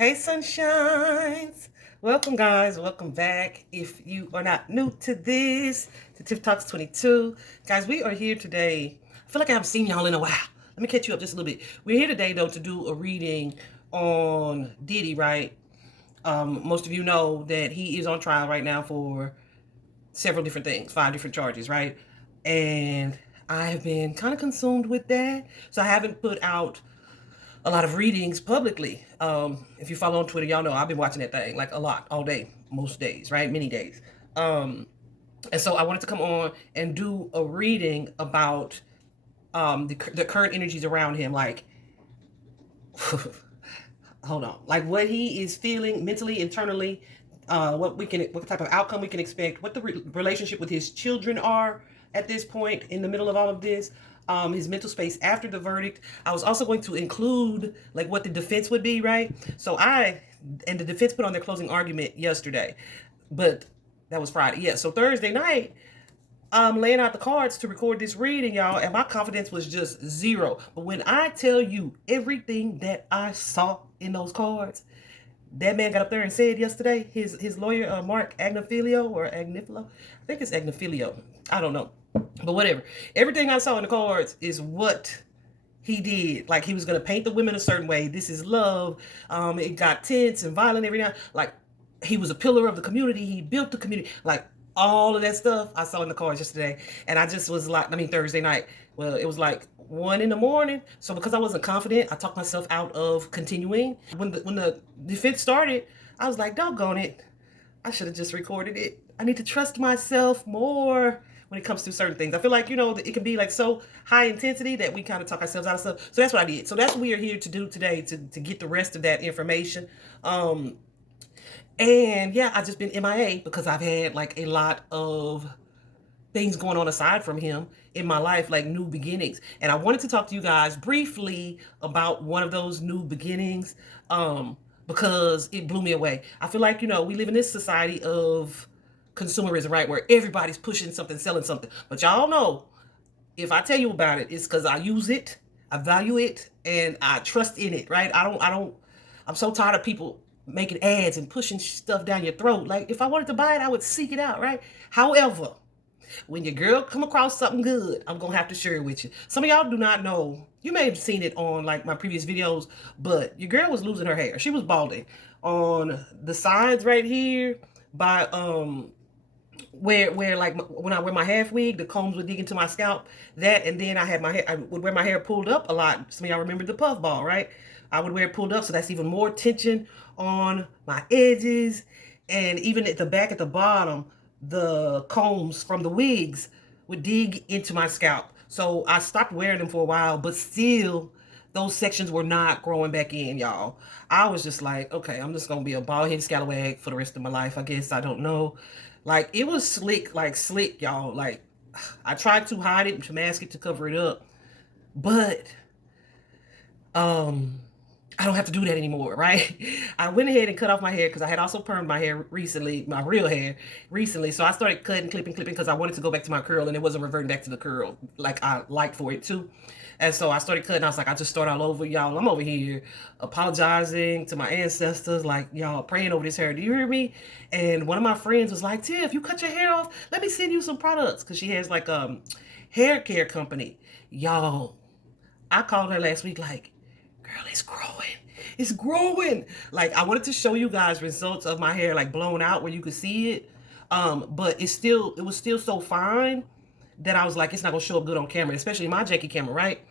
Hey, sunshines. Welcome, guys. Welcome back. If you are not new to this, to Tiff Talks 22, guys, we are here today. I feel like I haven't seen y'all in a while. Let me catch you up just a little bit. We're here today, though, to do a reading on Diddy, right? Most of you know that he is on trial right now for several different things, 5 different charges, right? And I have been kind of consumed with that. So I haven't put out a lot of readings publicly. If you follow on Twitter, y'all know I've been watching that thing like a lot, all day, most days, right? Many days. And so I wanted to come on and do a reading about the current energies around him, like hold on, like what he is feeling mentally, internally, what type of outcome we can expect, what the relationship with his children are at this point in the middle of all of this, his mental space after the verdict. I was also going to include like what the defense would be, right? So the defense put on their closing argument yesterday, but that was Friday. Yeah, so Thursday night, I'm laying out the cards to record this reading, y'all, and my confidence was just zero. But when I tell you everything that I saw in those cards, that man got up there and said yesterday, his lawyer, Mark Agnifilo, I think it's Agnifilo, I don't know, but whatever. Everything I saw in the cards is what he did. Like, he was gonna paint the women a certain way. This is love. It got tense and violent every now. Like, he was a pillar of the community. He built the community. Like, all of that stuff I saw in the cards yesterday, and I just was like, Thursday night. Well, it was like 1 a.m. So because I wasn't confident, I talked myself out of continuing. When the defense started, I was like, doggone it, I should have just recorded it. I need to trust myself more when it comes to certain things. I feel like, it can be like so high intensity that we kind of talk ourselves out of stuff. So that's what I did. So that's what we are here to do today, to get the rest of that information. And yeah, I've just been MIA because I've had like a lot of things going on aside from him in my life, like new beginnings. And I wanted to talk to you guys briefly about one of those new beginnings, because it blew me away. I feel like, we live in this society of consumerism, right? Where everybody's pushing something, selling something. But y'all know, if I tell you about it, it's because I use it, I value it, and I trust in it, right? I'm so tired of people making ads and pushing stuff down your throat. Like, if I wanted to buy it, I would seek it out, right? However, when your girl come across something good, I'm gonna have to share it with you. Some of y'all do not know. You may have seen it on like my previous videos, but your girl was losing her hair. She was balding on the sides right here by where like when I wear my half wig, the combs would dig into my scalp. That, and then I would wear my hair pulled up a lot. Some of y'all remember the puff ball, right? I would wear it pulled up, so that's even more tension on my edges, and even at the back at the bottom, the combs from the wigs would dig into my scalp. So I stopped wearing them for a while, but still those sections were not growing back in, y'all. I was just like, okay, I'm just gonna be a bald-headed scallywag for the rest of my life, I guess. I don't know. Like, it was slick, like slick, y'all. Like, I tried to hide it, to mask it, to cover it up, but I don't have to do that anymore, right? I went ahead and cut off my hair because I had also permed my hair recently, my real hair recently. So I started cutting, clipping because I wanted to go back to my curl, and it wasn't reverting back to the curl like I liked for it to. And so I started cutting. I was like, I just start all over, y'all. I'm over here apologizing to my ancestors, like, y'all, praying over this hair. Do you hear me? And one of my friends was like, Tiff, you cut your hair off, let me send you some products, because she has like hair care company. Y'all, I called her last week like, girl, it's growing. It's growing. Like, I wanted to show you guys results of my hair like blown out where you could see it. But it was still so fine that I was like, it's not gonna show up good on camera, especially my Jackie camera, right?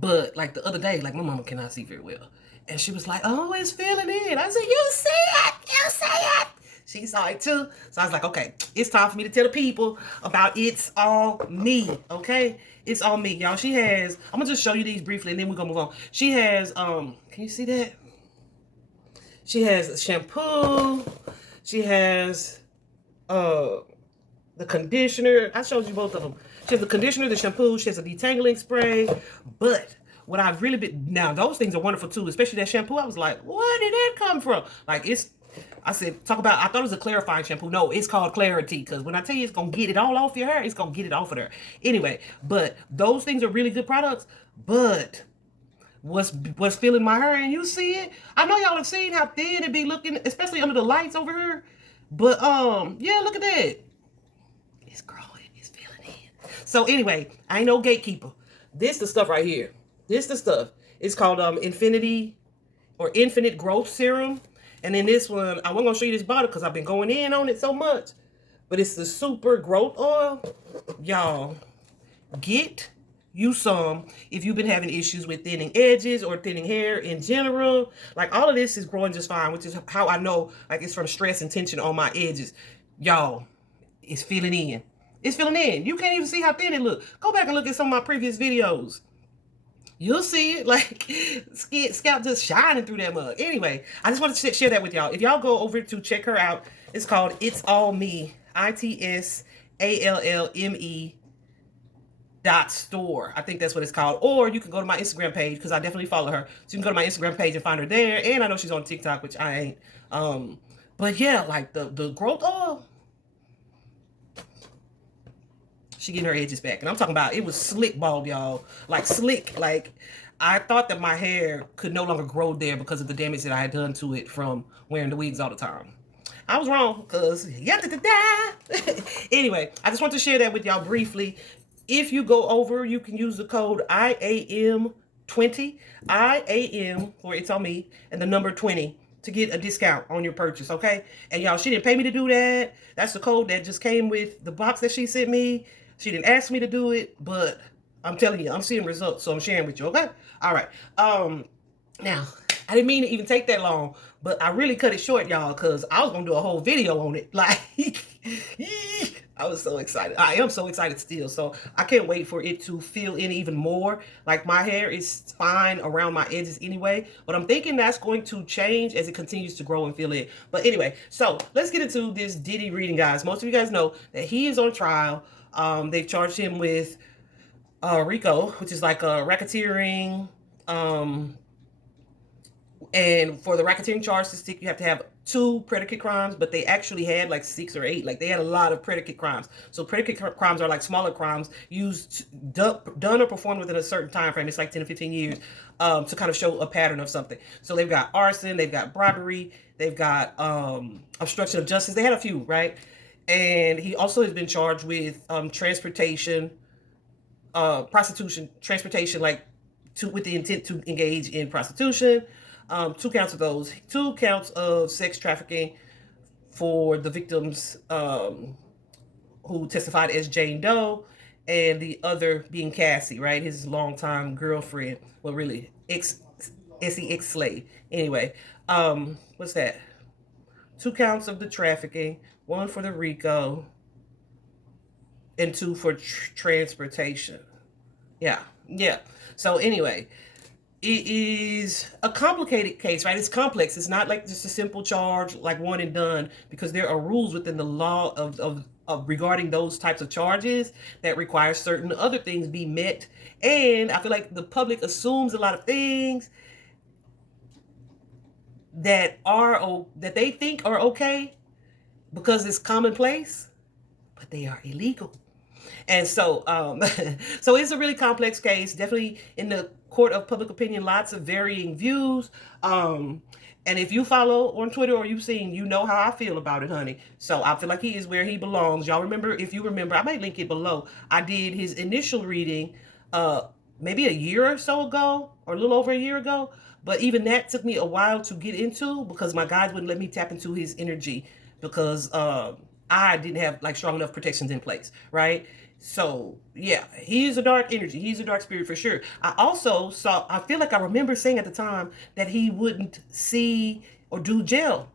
But like the other day, like, my mama cannot see very well, and she was like, oh, it's feeling it. I said, you see it, you see it. She saw it too. So I was like, okay, it's time for me to tell the people about It's All Me, okay? It's All Me, y'all. She has, I'm gonna just show you these briefly and then we're gonna move on. She has, can you see that? She has shampoo. She has the conditioner. I showed you both of them. She has the conditioner, the shampoo. She has a detangling spray. But what I've really been, now those things are wonderful too, especially that shampoo. I was like, where did that come from? Like, I said, talk about, I thought it was a clarifying shampoo. No, it's called Clarity, because when I tell you it's going to get it all off your hair, it's going to get it off of there. Anyway, but those things are really good products. But what's filling my hair, and you see it. I know y'all have seen how thin it be looking, especially under the lights over here. But yeah, look at that. It's growing. It's filling in. So anyway, I ain't no gatekeeper. This the stuff right here. This the stuff. It's called Infinite Growth Serum. And then this one, I wasn't gonna show you this bottle because I've been going in on it so much. But it's the Super Growth Oil. Y'all, get you some if you've been having issues with thinning edges or thinning hair in general. Like, all of this is growing just fine, which is how I know, like, it's from stress and tension on my edges. Y'all, it's filling in. It's filling in. You can't even see how thin it looks. Go back and look at some of my previous videos. You'll see it, like, scalp just shining through that mug. Anyway, I just wanted to share that with y'all. If y'all go over to check her out, it's called It's All Me, ITSALLME.store. I think that's what it's called. Or you can go to my Instagram page, because I definitely follow her. So you can go to my Instagram page and find her there. And I know she's on TikTok, which I ain't. But yeah, like the growth oil, she getting her edges back. And I'm talking about, it was slick bald, y'all. Like, slick. Like, I thought that my hair could no longer grow there because of the damage that I had done to it from wearing the wigs all the time. I was wrong, because anyway, I just want to share that with y'all briefly. If you go over, you can use the code IAM20, IAM for It's On Me, and the number 20 to get a discount on your purchase, okay? And y'all, she didn't pay me to do that. That's the code that just came with the box that she sent me. She didn't ask me to do it, but I'm telling you, I'm seeing results, so I'm sharing with you, okay? All right. Now, I didn't mean to even take that long, but I really cut it short, y'all, because I was going to do a whole video on it. Like, I was so excited. I am so excited still, so I can't wait for it to fill in even more. Like, my hair is fine around my edges anyway, but I'm thinking that's going to change as it continues to grow and fill in. But anyway, so let's get into this Diddy reading, guys. Most of you guys know that he is on trial. They've charged him with RICO, which is like a racketeering. And for the racketeering charge to stick, you have to have 2 predicate crimes, but they actually had like 6 or 8. Like, they had a lot of predicate crimes. So predicate crimes are like smaller crimes done or performed within a certain time frame. It's like 10 to 15 years to kind of show a pattern of something. So they've got arson, they've got bribery, they've got obstruction of justice. They had a few, right? And he also has been charged with transportation, prostitution, transportation, like with the intent to engage in prostitution. 2 counts of those. 2 counts of sex trafficking for the victims who testified as Jane Doe, and the other being Cassie, right? His longtime girlfriend. Well, really, ex-slave. Anyway, what's that? 2 counts of the trafficking, 1 for the RICO, and 2 for transportation. Yeah. So anyway, it is a complicated case, right? It's complex. It's not like just a simple charge, like one and done, because there are rules within the law of regarding those types of charges that require certain other things be met. And I feel like the public assumes a lot of things that they think are okay because it's commonplace, but they are illegal. And so, so it's a really complex case. Definitely in the court of public opinion, lots of varying views. And if you follow on Twitter or you've seen, you know how I feel about it, honey. So I feel like he is where he belongs. Y'all remember, if you remember, I might link it below. I did his initial reading maybe a year or so ago, or a little over a year ago. But even that took me a while to get into because my guides wouldn't let me tap into his energy because I didn't have like strong enough protections in place, right? So yeah, he's a dark energy. He's a dark spirit for sure. I also I feel like I remember saying at the time that he wouldn't see or do jail.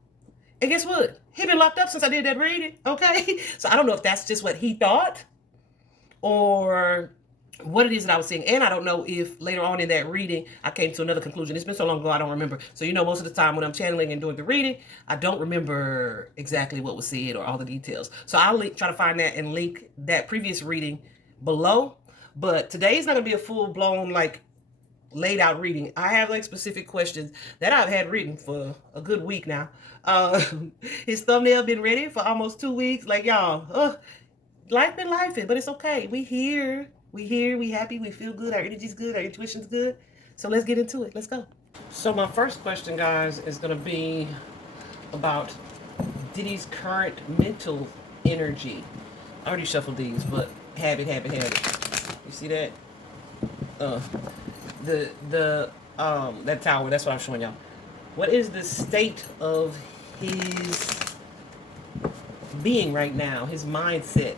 And guess what? He been locked up since I did that reading, okay? So I don't know if that's just what he thought or what it is that I was seeing. And I don't know if later on in that reading, I came to another conclusion. It's been so long ago, I don't remember. So, most of the time when I'm channeling and doing the reading, I don't remember exactly what was said or all the details. So I'll try to find that and link that previous reading below. But today's not going to be a full-blown, like, laid out reading. I have like specific questions that I've had written for a good week now. His thumbnail been ready for almost 2 weeks. Like, y'all, life been lifing, but it's okay. We here, we happy, we feel good, our energy's good, our intuition's good. So let's get into it. Let's go. So my first question, guys, is going to be about Diddy's current mental energy. I already shuffled these, but have it. You see that? Uh, that tower. That's what I'm showing y'all. What is the state of his being right now? His mindset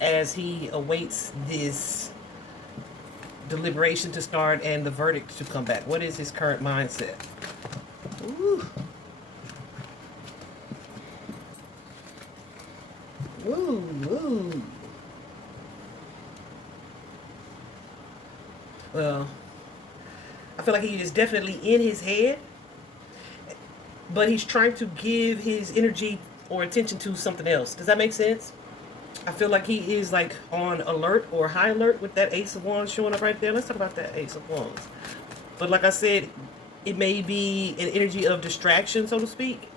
as he awaits this deliberation to start and the verdict to come back. What is his current mindset? Ooh. Ooh, ooh. Well, I feel like he is definitely in his head, but he's trying to give his energy or attention to something else. Does that make sense? I feel like he is like on alert or high alert with that Ace of Wands showing up right there. Let's talk about that Ace of Wands. But like I said, it may be an energy of distraction, so to speak.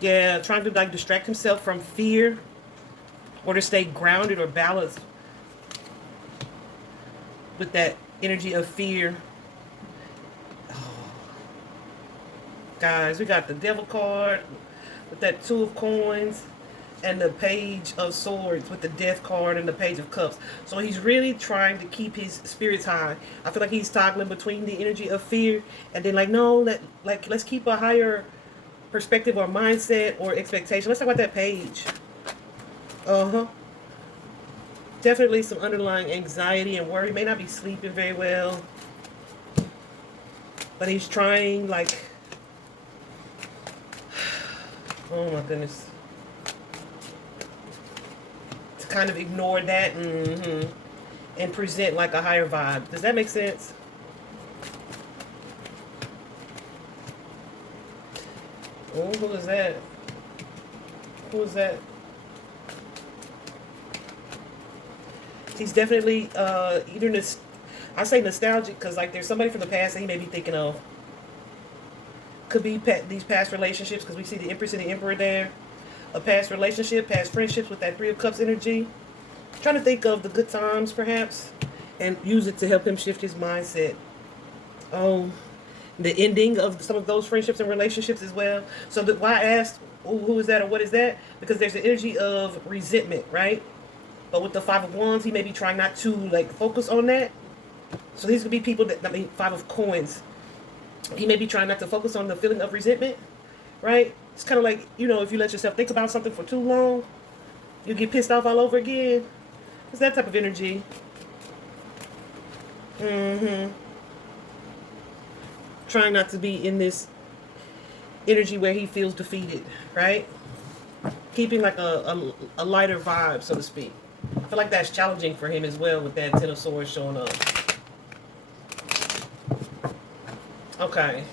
Yeah, trying to like distract himself from fear or to stay grounded or balanced with that energy of fear. Oh. Guys, we got the Devil card with that Two of Coins and the Page of Swords with the Death card and the Page of Cups. So he's really trying to keep his spirits high. I feel like he's toggling between the energy of fear and then like, no, let's keep a higher perspective or mindset or expectation. Let's talk about that Page. Definitely some underlying anxiety and worry. May not be sleeping very well, but he's trying like, oh my goodness, to kind of ignore that and present like a higher vibe. Does that make sense? Oh, who is that? Who is that? He's definitely either I say nostalgic because like there's somebody from the past that he may be thinking of. Could be these past relationships because we see the Empress and the Emperor there. A past relationship, past friendships with that Three of Cups energy. Trying to think of the good times perhaps and use it to help him shift his mindset. The ending of some of those friendships and relationships as well. So why I asked who is that or what is that? Because there's the energy of resentment, right? But with the Five of Wands, he may be trying not to like focus on that. So these could be people that, Five of Coins. He may be trying not to focus on the feeling of resentment, right? It's kind of like, if you let yourself think about something for too long, you get pissed off all over again. It's that type of energy. Trying not to be in this energy where he feels defeated, right? Keeping like a lighter vibe, so to speak. I feel like that's challenging for him as well with that Ten of Swords showing up. Okay.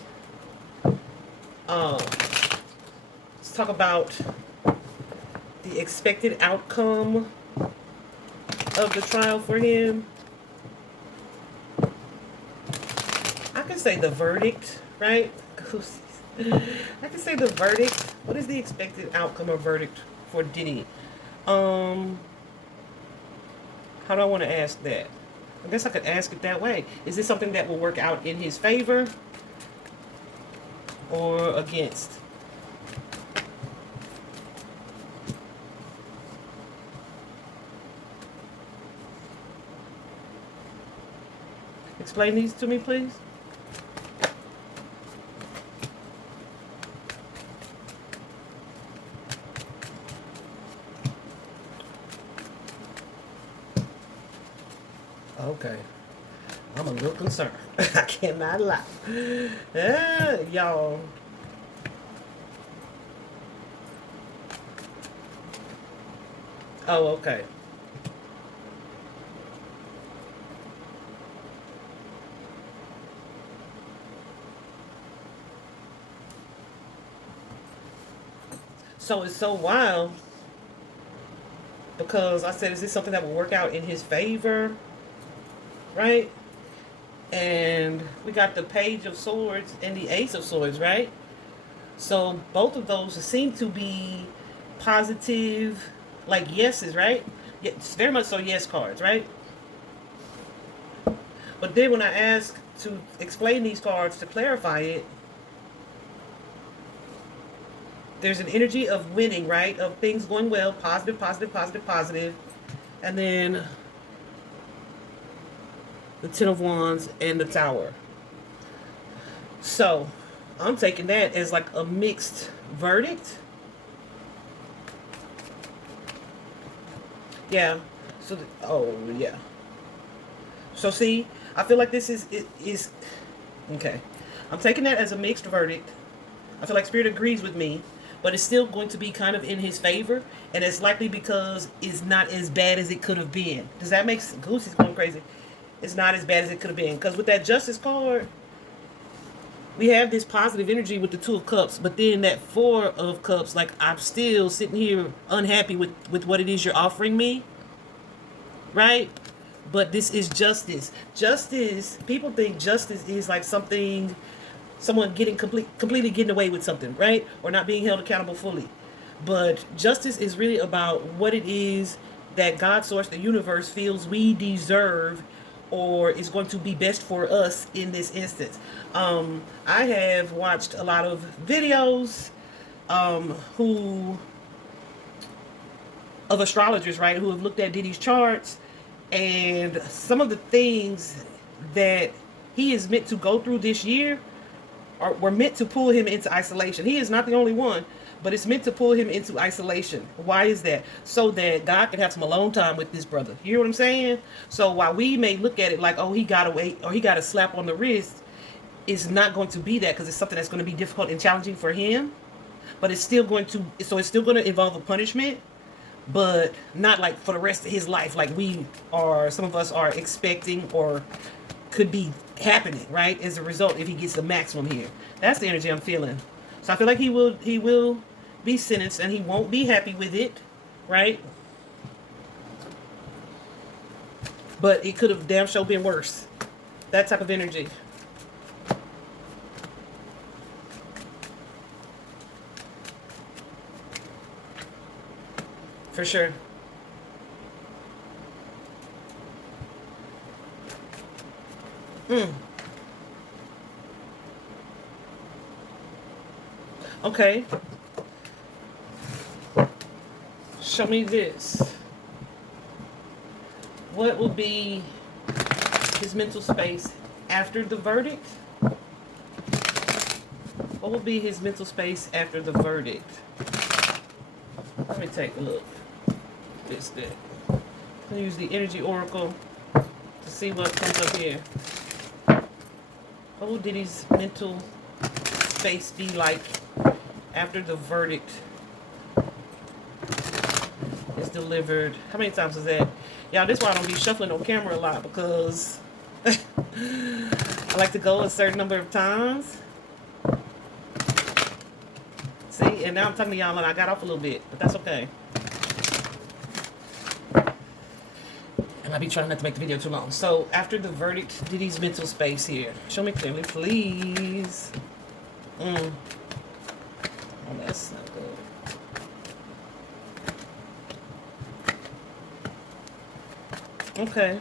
Let's talk about the expected outcome of the trial for him. I can say the verdict, right? I can say the verdict. What is the expected outcome or verdict for Diddy? How do I want to ask that? I guess I could ask it that way. Is this something that will work out in his favor or against? Explain these to me, please. Okay. I'm a little concerned. I cannot lie. Y'all. Oh, okay. So it's so wild because I said, is this something that will work out in his favor? Right? And we got the Page of Swords and the Ace of Swords, right? So both of those seem to be positive, like yeses, right? Yes, very much so yes cards, right? But then when I ask to explain these cards to clarify it, there's an energy of winning, right? Of things going well, positive, positive, positive, positive. And then the Ten of Wands and the Tower. So I'm taking that as like a mixed verdict. Yeah. So, oh, yeah. So see, I feel like this is okay. I'm taking that as a mixed verdict. I feel like Spirit agrees with me, but it's still going to be kind of in his favor, and it's likely because it's not as bad as it could have been. Does that make sense? Goosey's going crazy. It's not as bad as it could have been, because with that Justice card, we have this positive energy with the Two of Cups, but then that Four of Cups, like I'm still sitting here unhappy with what it is you're offering me, right? But this is justice. Justice, people think justice is like something, someone getting completely getting away with something, right? Or not being held accountable fully. But justice is really about what it is that God, source, the universe feels we deserve or is going to be best for us in this instance. I have watched a lot of videos who of astrologers, right, who have looked at Diddy's charts, and some of the things that he is meant to go through this year were meant to pull him into isolation. He is not the only one, but it's meant to pull him into isolation. Why is that? So that God can have some alone time with this brother. You hear what I'm saying? So while we may look at it like, oh, he got away or he got a slap on the wrist, it's not going to be that, because it's something that's going to be difficult and challenging for him. But it's still going to, so it's still going to involve a punishment, but not like for the rest of his life, like some of us are expecting or could be happening, right? As a result, if he gets the maximum here. That's the energy I'm feeling. So I feel like he will be sentenced, and he won't be happy with it, right? But it could have damn sure been worse. That type of energy. For sure. Okay. Show me this. What will be his mental space after the verdict? What will be his mental space after the verdict? Let me take a look. This deck. I'll use the Energy Oracle to see what comes up here. What will Diddy's mental space be like after the verdict is delivered? How many times is that? Y'all, this is why I don't be shuffling on camera a lot, because I like to go a certain number of times. See, and now I'm talking to y'all and I got off a little bit, but that's okay. And I be trying not to make the video too long. So, after the verdict, Diddy's mental space here. Show me clearly, please. Oh, that's not good. Okay.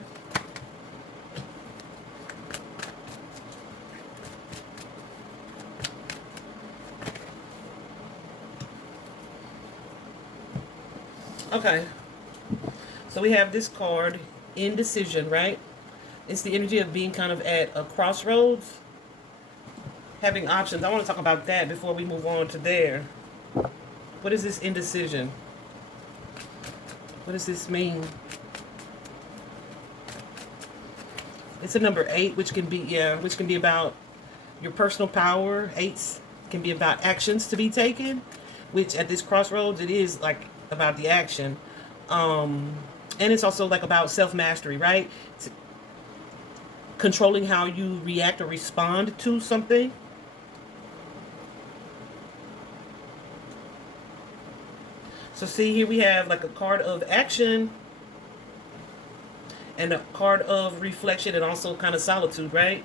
Okay. So we have this card, indecision, right? It's the energy of being kind of at a crossroads, having options. I want to talk about that before we move on to there. What is this indecision? What does this mean? It's a number 8, which can be about your personal power. 8s can be about actions to be taken, which at this crossroads, it is like about the action. And it's also like about self-mastery, right? It's controlling how you react or respond to something. So see, here we have like a card of action and a card of reflection, and also kind of solitude, right?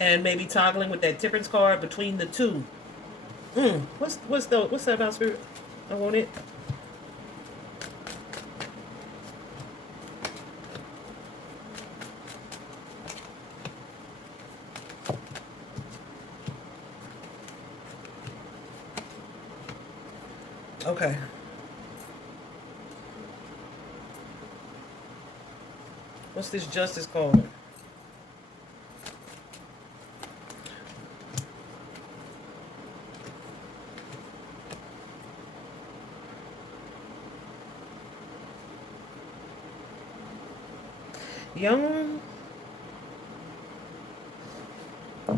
And maybe toggling with that Temperance card between the two. What's that about, Spirit? I want it. Okay. What's this justice called? Young.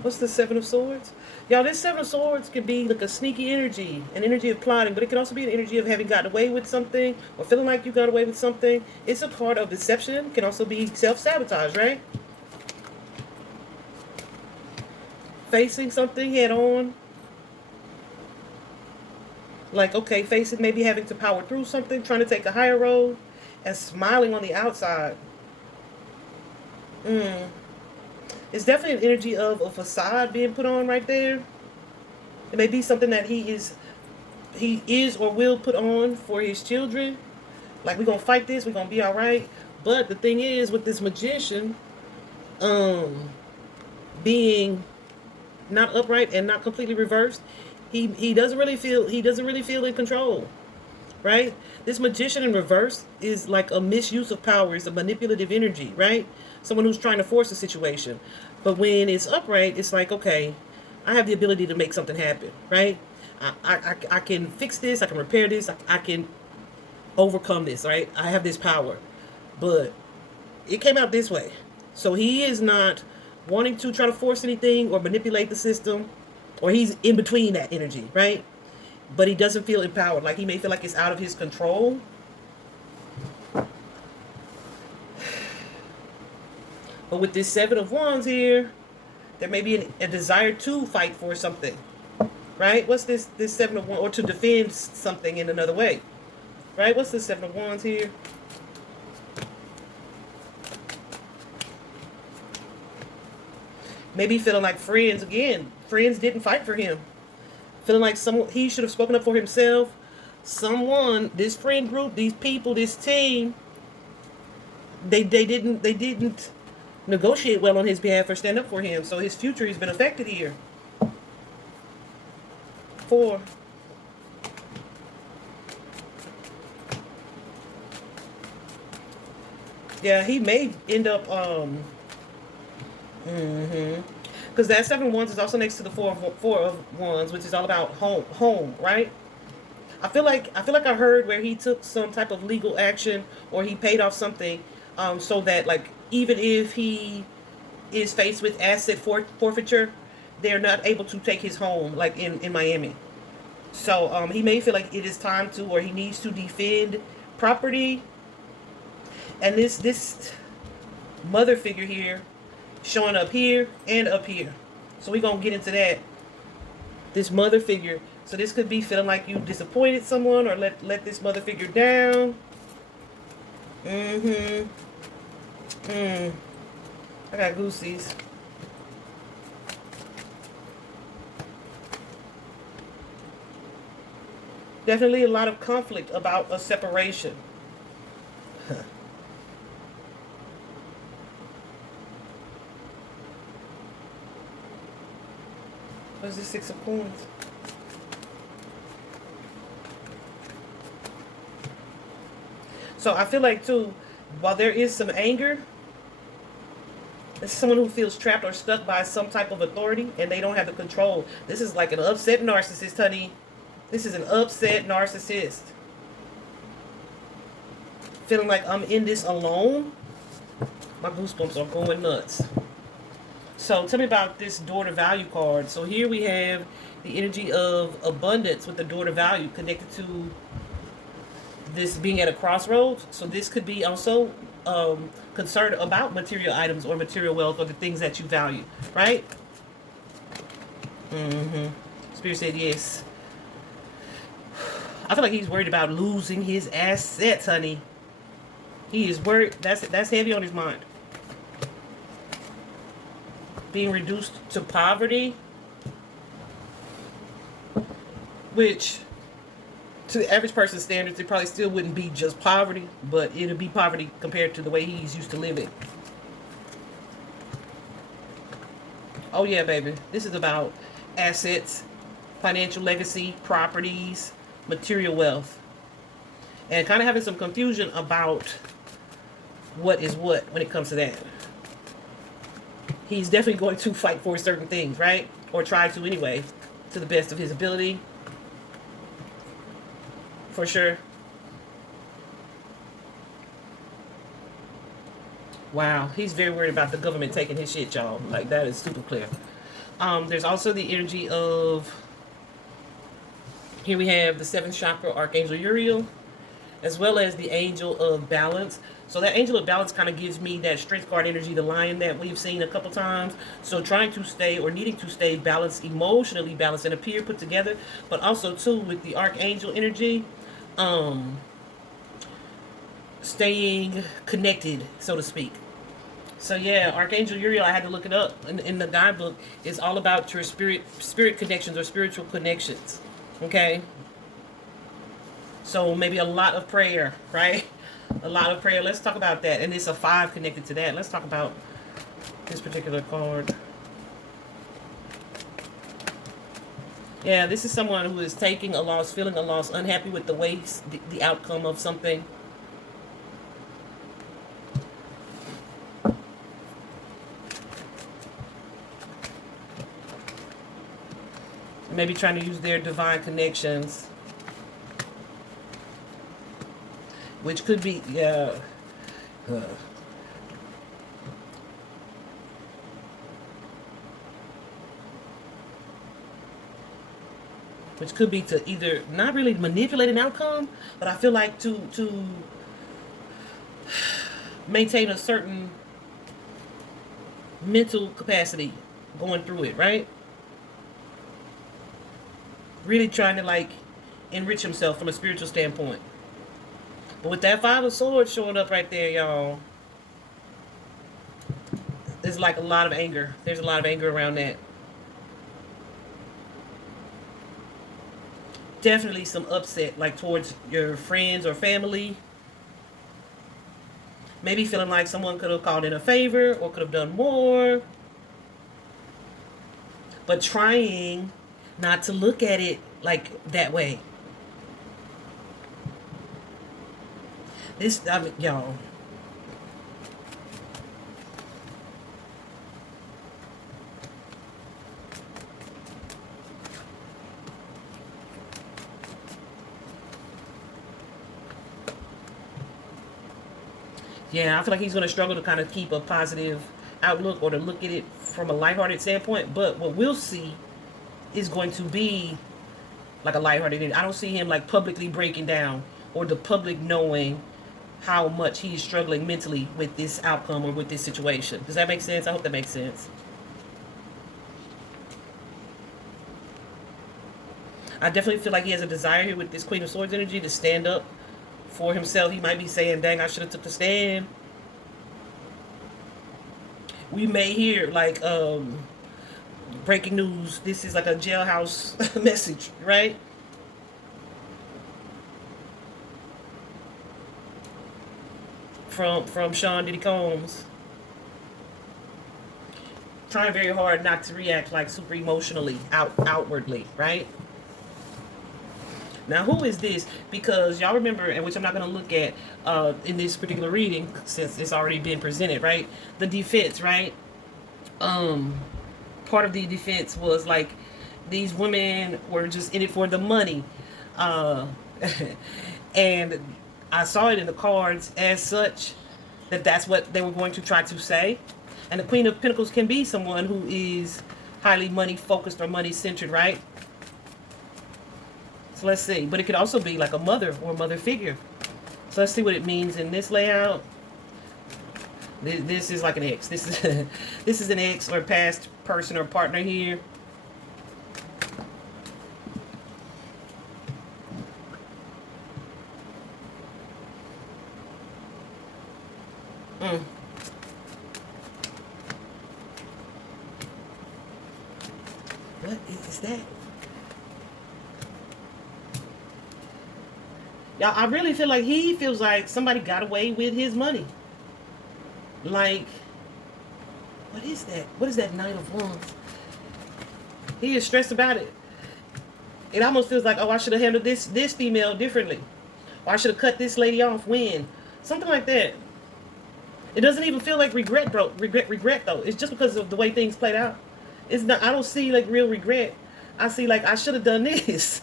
What's the Seven of Swords? Y'all, this Seven of Swords could be like a sneaky energy, an energy of plotting, but it could also be an energy of having gotten away with something or feeling like you got away with something. It's a card of deception. It can also be self-sabotage, right? Facing something head on. Like, okay, facing maybe having to power through something, trying to take a higher road, and smiling on the outside. It's definitely an energy of a facade being put on right there. It may be something that he is or will put on for his children. Like, we're gonna fight this, we're gonna be all right. But the thing is, with this magician, being not upright and not completely reversed, he doesn't really feel in control, right? This magician in reverse is like a misuse of power. It's a manipulative energy, right? Someone who's trying to force a situation. But when it's upright, it's like, okay, I have the ability to make something happen, right? I can fix this, I can repair this, I can overcome this, right? I have this power. But it came out this way. So he is not wanting to try to force anything or manipulate the system, or he's in between that energy, right? But he doesn't feel empowered. Like, he may feel like it's out of his control. But with this Seven of Wands here, there may be a desire to fight for something, right? What's this Seven of Wands? Or to defend something in another way, right? What's this Seven of Wands here? Maybe feeling like friends didn't fight for him. Feeling like he should have spoken up for himself. This friend group, these people, this team, they didn't negotiate well on his behalf or stand up for him. So his future has been affected here. 4. Yeah, he may end up because that 7 of Wands is also next to the four of Wands, which is all about home, right? I feel like I heard where he took some type of legal action, or he paid off something, so that, like, even if he is faced with asset forfeiture, they're not able to take his home, like in Miami. So he may feel like it is time to, or he needs to defend property. And this mother figure here showing up here and up here. So we're gonna get into that. This mother figure. So this could be feeling like you disappointed someone, or let this mother figure down. I got goosies. Definitely a lot of conflict about a separation. What's the 6 of Coins? So I feel like, too, while there is some anger, it's someone who feels trapped or stuck by some type of authority, and they don't have the control. This is like an upset narcissist, honey. This is an upset narcissist. Feeling like I'm in this alone. My goosebumps are going nuts. So tell me about this daughter value card. So here we have the energy of abundance with the daughter value connected to this being at a crossroads. So this could be also concerned about material items or material wealth, or the things that you value, right? Spirit said yes. I feel like he's worried about losing his assets, honey. He is worried. That's heavy on his mind. Being reduced to poverty, which to the average person's standards, it probably still wouldn't be just poverty, but it'll be poverty compared to the way he's used to living. Oh yeah, baby. This is about assets, financial legacy, properties, material wealth, and kind of having some confusion about what is what when it comes to that. He's definitely going to fight for certain things, right? Or try to anyway, to the best of his ability. For sure. Wow, he's very worried about the government taking his shit, y'all. Like, that is super clear. There's also the energy of, here we have the 7th chakra, Archangel Uriel, as well as the Angel of Balance. So that Angel of Balance kind of gives me that strength card energy, the lion that we've seen a couple times. So trying to stay, or needing to stay balanced, emotionally balanced and appear put together, but also too with the Archangel energy, staying connected, so to speak. So yeah, Archangel Uriel, I had to look it up in the guidebook. It's all about your spirit connections or spiritual connections. Okay. So maybe a lot of prayer, right? A lot of prayer. Let's talk about that. And it's a 5 connected to that. Let's talk about this particular card. Yeah, this is someone who is taking a loss, feeling a loss, unhappy with the way, the outcome of something. Maybe trying to use their divine connections. Which could be, yeah. Which could be to either not really manipulate an outcome, but I feel like to maintain a certain mental capacity going through it, right? Really trying to like enrich himself from a spiritual standpoint. But with that 5 of Swords showing up right there, y'all, there's like a lot of anger. There's a lot of anger around that. Definitely some upset, like towards your friends or family. Maybe feeling like someone could have called in a favor or could have done more. But trying not to look at it like that way. This, I mean, y'all. Yeah, I feel like he's going to struggle to kind of keep a positive outlook or to look at it from a lighthearted standpoint. But what we'll see is going to be like a lighthearted. I don't see him like publicly breaking down or the public knowing how much he's struggling mentally with this outcome or with this situation. Does that make sense? I hope that makes sense. I definitely feel like he has a desire here with this Queen of Swords energy to stand up for himself. He might be saying, dang, I should have took the stand. We may hear like breaking news. This is like a jailhouse message, right? From Sean Diddy Combs. Trying very hard not to react like super emotionally outwardly, right? Now, who is this? Because y'all remember, and which I'm not going to look at in this particular reading since it's already been presented, right? The defense, right? Part of the defense was like these women were just in it for the money, and I saw it in the cards as such that that's what they were going to try to say. And the Queen of Pentacles can be someone who is highly money focused or money centered, right? So let's see. But it could also be like a mother or mother figure. So let's see what it means in this layout. This is like an ex. This is this is an ex or past person or partner here. What is that? Y'all, I really feel like he feels like somebody got away with his money. Like, what is that? What is that Knight of Wands? He is stressed about it. It almost feels like, oh, I should have handled this female differently. Or I should have cut this lady off when. Something like that. It doesn't even feel like regret, bro. Regret though. It's just because of the way things played out. It's not. I don't see like real regret. I see like I should have done this.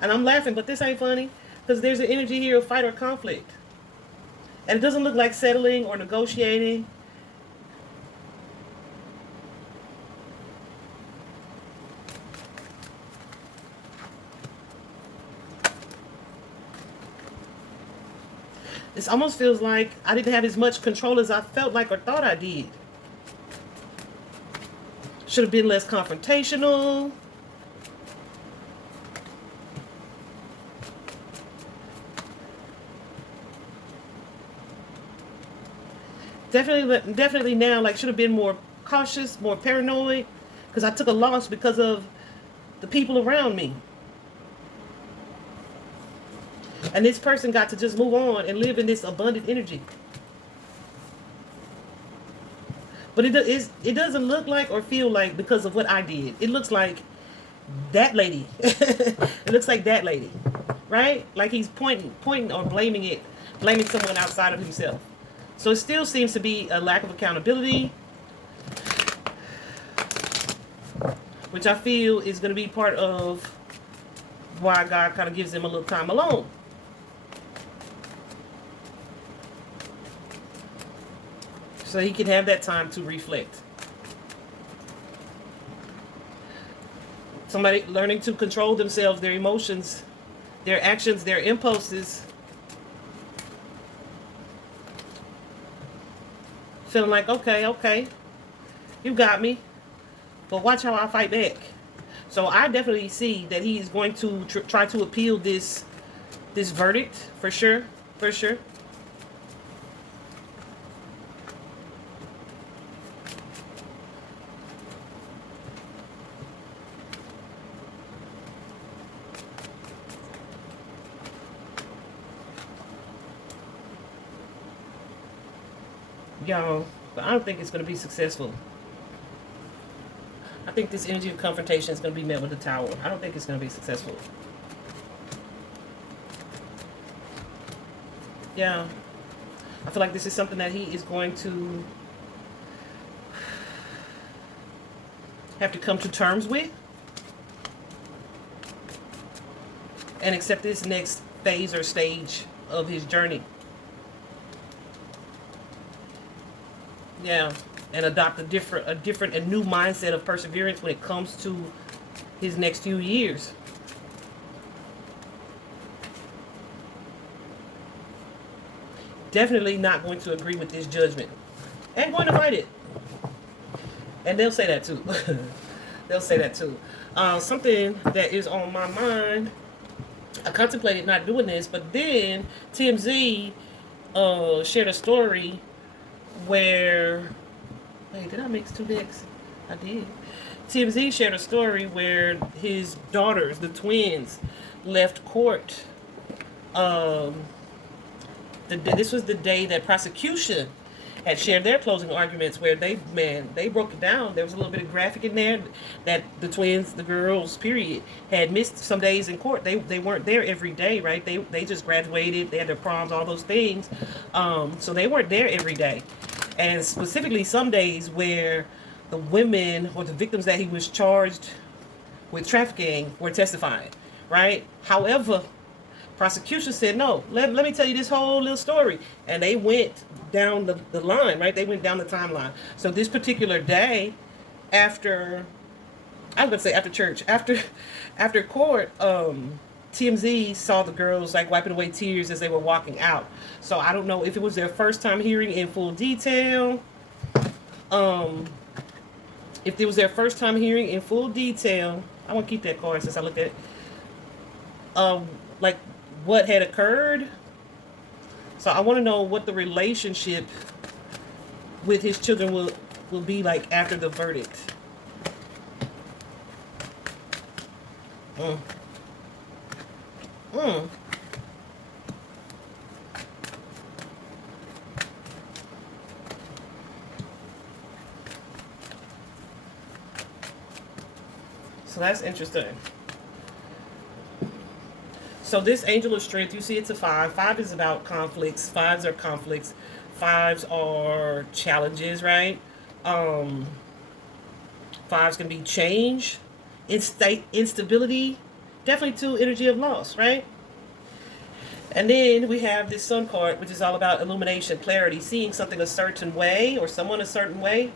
And I'm laughing, but this ain't funny because there's an energy here of fight or conflict, and it doesn't look like settling or negotiating. It almost feels like I didn't have as much control as I felt like or thought I did. Should have been less confrontational. Definitely now, like, should have been more cautious, more paranoid, because I took a loss because of the people around me. And this person got to just move on and live in this abundant energy. But it doesn't look like or feel like because of what I did. It looks like that lady. It looks like that lady, right? Like he's pointing or blaming someone outside of himself. So it still seems to be a lack of accountability, which I feel is going to be part of why God kind of gives him a little time alone. So he can have that time to reflect. Somebody learning to control themselves, their emotions, their actions, their impulses. Feeling like, okay, you got me, but watch how I fight back. So I definitely see that he is going to try to appeal this verdict for sure. Y'all, but I don't think it's going to be successful. I think this energy of confrontation is going to be met with a tower. I don't think it's going to be successful. Yeah. I feel like this is something that he is going to have to come to terms with and accept this next phase or stage of his journey. Yeah, and adopt a different and new mindset of perseverance when it comes to his next few years. Definitely not going to agree with this judgment and going to fight it. And they'll say that too. They'll say that too. Something that is on my mind, I contemplated not doing this, but then TMZ shared a story where, wait, did I mix two decks? I did. TMZ shared a story where his daughters, the twins, left court. This was the day that prosecution had shared their closing arguments, where they broke it down. There was a little bit of graphic in there that the twins, the girls, period, had missed some days in court. They weren't there every day, right? They just graduated. They had their proms, all those things. So they weren't there every day. And specifically some days where the women or the victims that he was charged with trafficking were testifying, right? However, prosecution said, no, let me tell you this whole little story. And they went down the line, right? They went down the timeline. So this particular day, after church, after court, TMZ saw the girls like wiping away tears as they were walking out. So I don't know if it was their first time hearing in full detail. If it was their first time hearing in full detail, I want to keep that card since I looked at it. Like what had occurred. So I want to know what the relationship with his children will be like after the verdict. So that's interesting. So this angel of strength, you see it's a 5. 5 is about conflicts. 5s are conflicts. 5s are challenges, right? Um, 5s can be change, instability, definitely too energy of loss, right? And then we have this sun card, which is all about illumination, clarity, seeing something a certain way or someone a certain way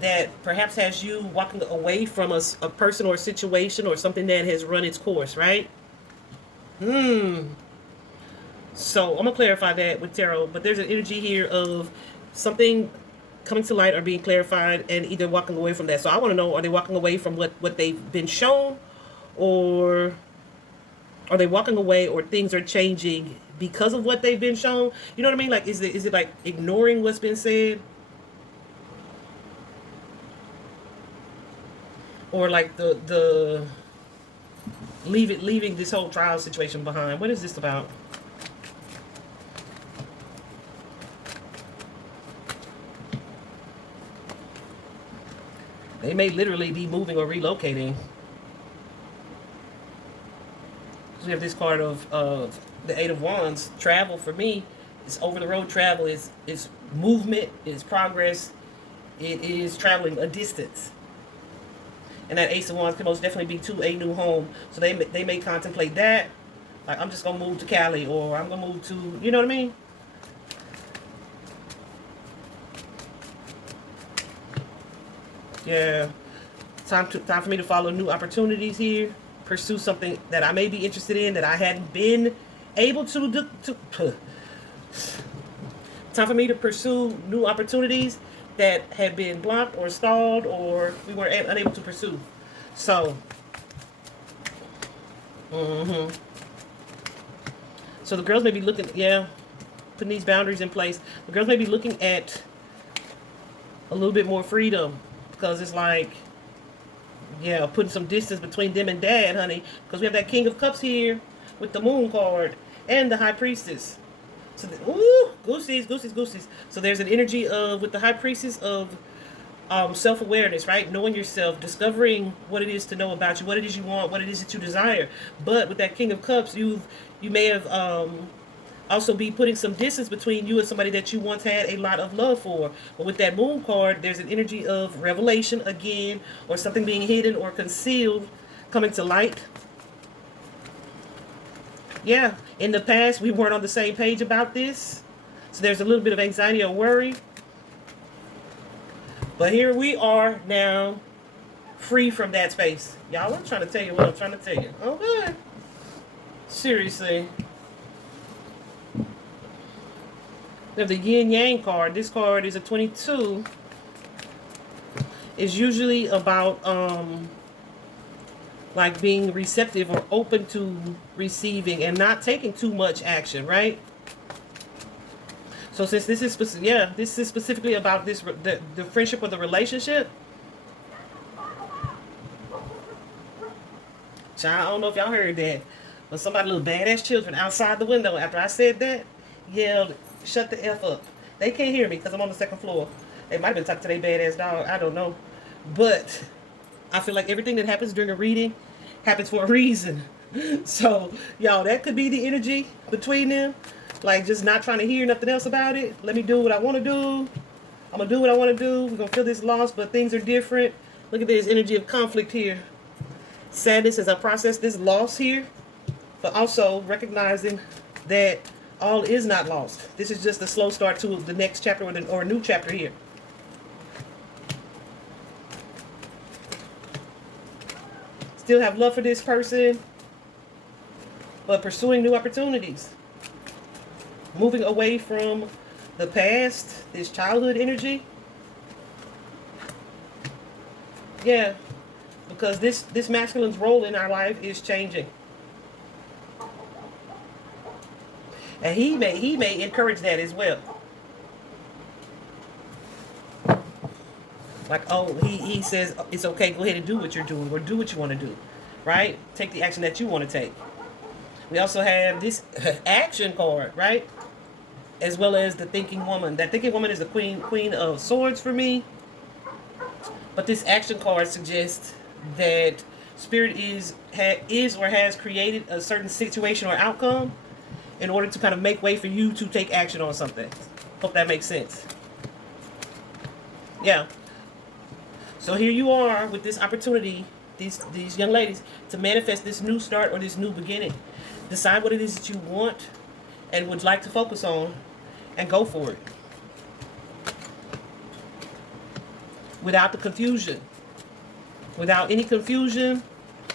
that perhaps has you walking away from a person or a situation or something that has run its course, right? So I'm gonna clarify that with tarot, but there's an energy here of something coming to light or being clarified and either walking away from that. So I want to know, are they walking away from what they've been shown, or are they walking away, or things are changing because of what they've been shown? You know what I mean? Like, is it like ignoring what's been said, or like the leaving this whole trial situation behind? What is this about? They may literally be moving or relocating. We have this card of the Eight of Wands. Travel for me is over the road travel. Is movement. Is progress. It is traveling a distance. And that Ace of Wands can most definitely be to a new home. So they may contemplate that. Like, I'm just gonna move to Cali, or I'm gonna move to, you know what I mean? Yeah. Time for me to follow new opportunities here. Pursue something that I may be interested in that I hadn't been able to do. Time for me to pursue new opportunities that had been blocked or stalled or we were unable to pursue. So, so the girls may be looking, putting these boundaries in place. The girls may be looking at a little bit more freedom, because it's like, putting some distance between them and dad, honey. Because we have that King of Cups here with the Moon card and the High Priestess. So, goosies. So there's an energy of, with the High Priestess, of self-awareness, right? Knowing yourself, discovering what it is to know about you, what it is you want, what it is that you desire. But with that King of Cups, you may have also be putting some distance between you and somebody that you once had a lot of love for. But with that Moon card, there's an energy of revelation again, or something being hidden or concealed coming to light. Yeah, in the past we weren't on the same page about this, so there's a little bit of anxiety or worry. But here we are now, free from that space. Y'all, I'm trying to tell you what I'm trying to tell you. Okay. Seriously. We have the Yin Yang card. This card is a 22. It's usually about like being receptive or open to receiving and not taking too much action, right? So since this is this is specifically about this the friendship or the relationship. Child, I don't know if y'all heard that, but somebody, little badass children outside the window after I said that yelled, "Shut the F up." They can't hear me because I'm on the second floor. They might have been talking to their badass dog. I don't know. But I feel like everything that happens during a reading happens for a reason. So, y'all, that could be the energy between them. Like, just not trying to hear nothing else about it. Let me do what I want to do. I'm going to do what I want to do. We're going to feel this loss, but things are different. Look at this energy of conflict here. Sadness as I process this loss here. But also recognizing that all is not lost. This is just a slow start to the next chapter or a new chapter here. Still have love for this person, but pursuing new opportunities. Moving away from the past, this childhood energy. Yeah, because this masculine's role in our life is changing. And he may encourage that as well. Like, oh, he says it's okay, go ahead and do what you're doing, or do what you want to do, right? Take the action that you want to take. We also have this action card, right? As well as the thinking woman. That thinking woman is the queen of swords for me. But this action card suggests that Spirit is or has created a certain situation or outcome in order to kind of make way for you to take action on something. Hope that makes sense. Yeah. So here you are with this opportunity, these young ladies, to manifest this new start or this new beginning. Decide what it is that you want and would like to focus on, and go for it. Without the confusion. Without any confusion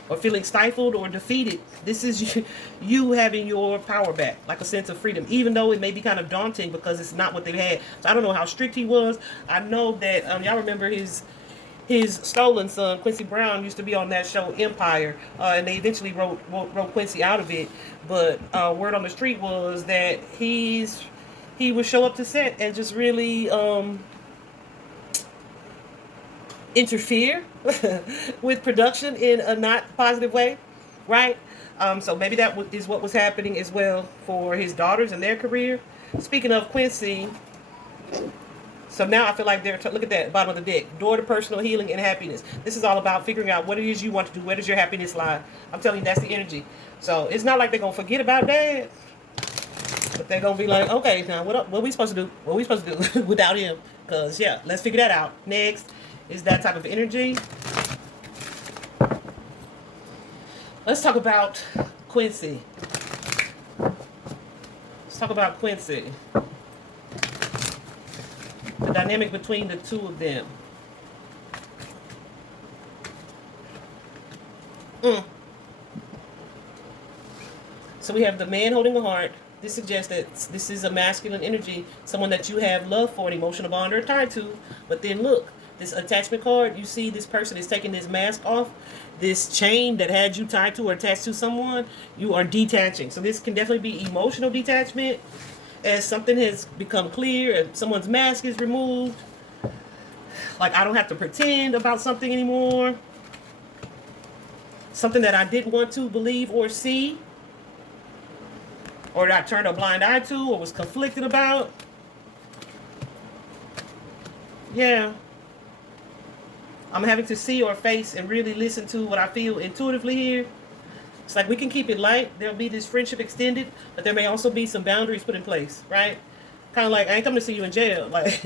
or feeling stifled or defeated. This is you having your power back, like a sense of freedom, even though it may be kind of daunting because it's not what they had. So I don't know how strict he was. I know that y'all remember his stolen son, Quincy Brown, used to be on that show Empire, and they eventually wrote Quincy out of it. But word on the street was that he would show up to set and just really interfere with production in a not positive way, right? So maybe that is what was happening as well for his daughters and their career. Speaking of Quincy, so now I feel like look at that bottom of the deck. Door to personal healing and happiness. This is all about figuring out what it is you want to do. Where does your happiness lie? I'm telling you, that's the energy. So it's not like they're going to forget about dad, but they're going to be like, okay, now what we supposed to do? What we supposed to do without him? Because, yeah, let's figure that out. Next is that type of energy. Let's talk about Quincy. Let's talk about Quincy. The dynamic between the two of them. So we have the man holding a heart. This suggests that this is a masculine energy, someone that you have love for, an emotional bond or tied to. But then look, this attachment card, you see this person is taking this mask off. This chain that had you tied to or attached to someone, you are detaching. So this can definitely be emotional detachment, as something has become clear, and someone's mask is removed. Like, I don't have to pretend about something anymore. Something that I didn't want to believe or see, or that I turned a blind eye to, or was conflicted about. Yeah. I'm having to see or face and really listen to what I feel intuitively here. It's like we can keep it light. There'll be this friendship extended, but there may also be some boundaries put in place, right? Kind of like, I ain't coming to see you in jail. Like,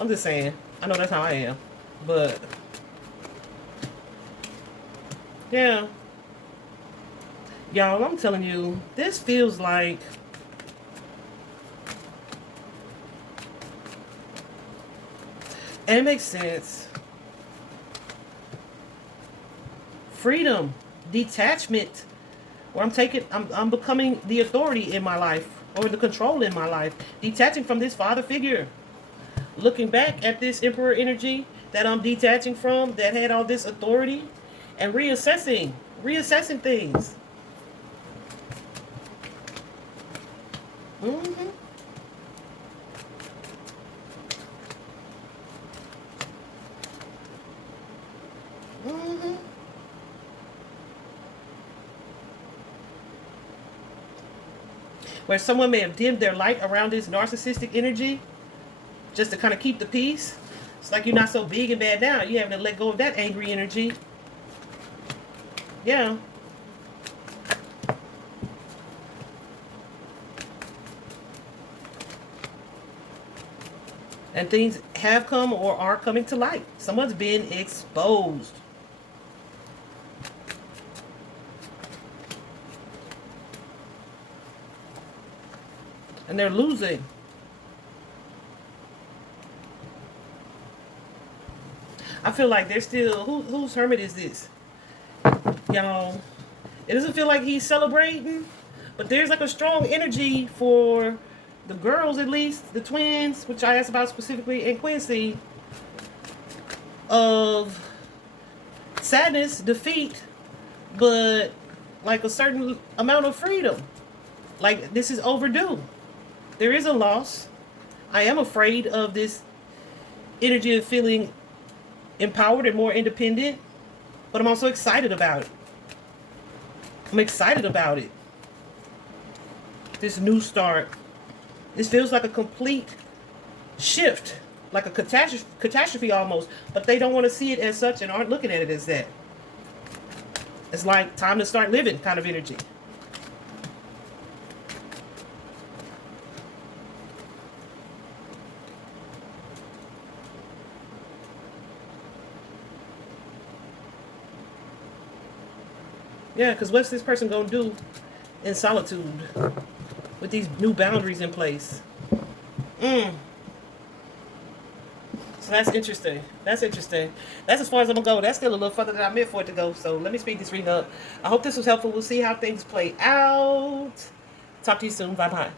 I'm just saying. I know that's how I am. But, yeah. Y'all, I'm telling you, this feels like and it makes sense. Freedom, detachment, where I'm becoming the authority in my life, or the control in my life, detaching from this father figure, looking back at this emperor energy that I'm detaching from, that had all this authority, and reassessing things. Where someone may have dimmed their light around this narcissistic energy just to kind of keep the peace. It's like you're not so big and bad now. You having to let go of that angry energy. Yeah. And things have come or are coming to light. Someone's been exposed. And they're losing. I feel like they're still... Whose hermit is this? Y'all, it doesn't feel like he's celebrating, but there's like a strong energy for the girls, at least, the twins, which I asked about specifically, and Quincy, of sadness, defeat, but like a certain amount of freedom. Like, this is overdue. There is a loss. I am afraid of this energy of feeling empowered and more independent, but I'm also excited about it. I'm excited about it. This new start. This feels like a complete shift, like a catastrophe almost, but they don't want to see it as such and aren't looking at it as that. It's like time to start living kind of energy. Yeah, because what's this person going to do in solitude with these new boundaries in place? Mm. So that's interesting. That's interesting. That's as far as I'm going to go. That's still a little further than I meant for it to go. So let me speed this reading up. I hope this was helpful. We'll see how things play out. Talk to you soon. Bye-bye.